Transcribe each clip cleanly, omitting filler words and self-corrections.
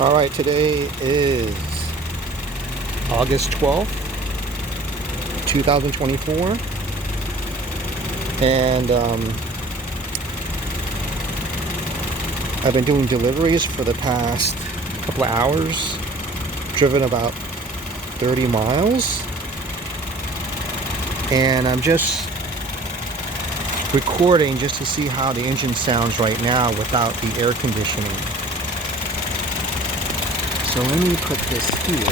All right, today is August 12th, 2024, and I've been doing deliveries for the past couple of hours, driven about 30 miles, and I'm just recording just to see how the engine sounds right now without the air conditioning. So let me put this here.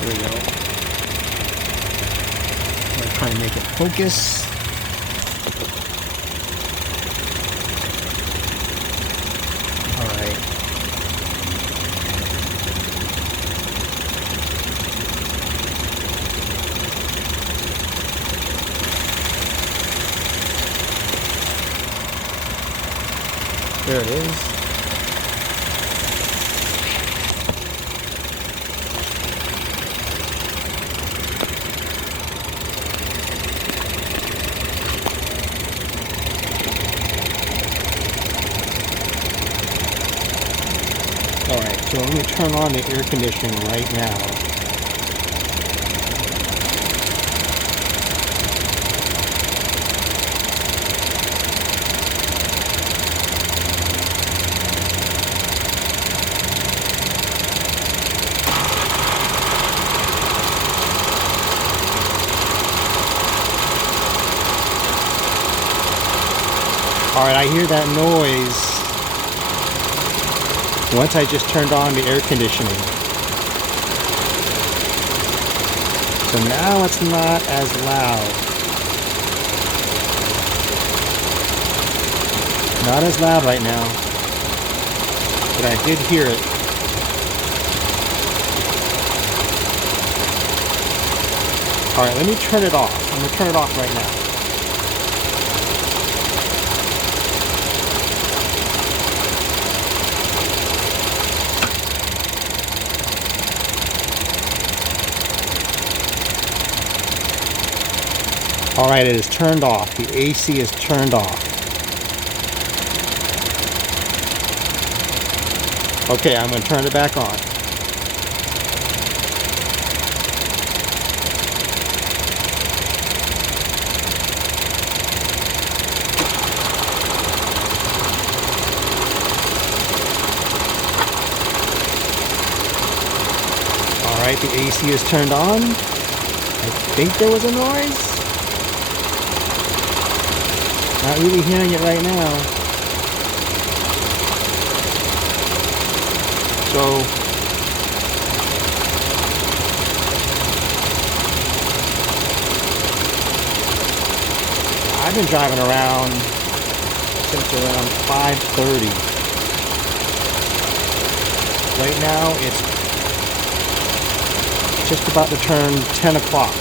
There we go. I'm going to try and make it focus. All right. There it is. Alright, so I'm going to turn on the air conditioning right now. Alright, I hear that noise once I just turned on the air conditioning. So now it's not as loud. Not as loud right now, but I did hear it. Alright, let me turn it off. I'm going to turn it off right now. Alright, it is turned off. The AC is turned off. Okay, I'm going to turn it back on. Alright, the AC is turned on. I think there was a noise. Not really hearing it right now. So I've been driving around since around 5:30. Right now it's just about to turn 10 o'clock.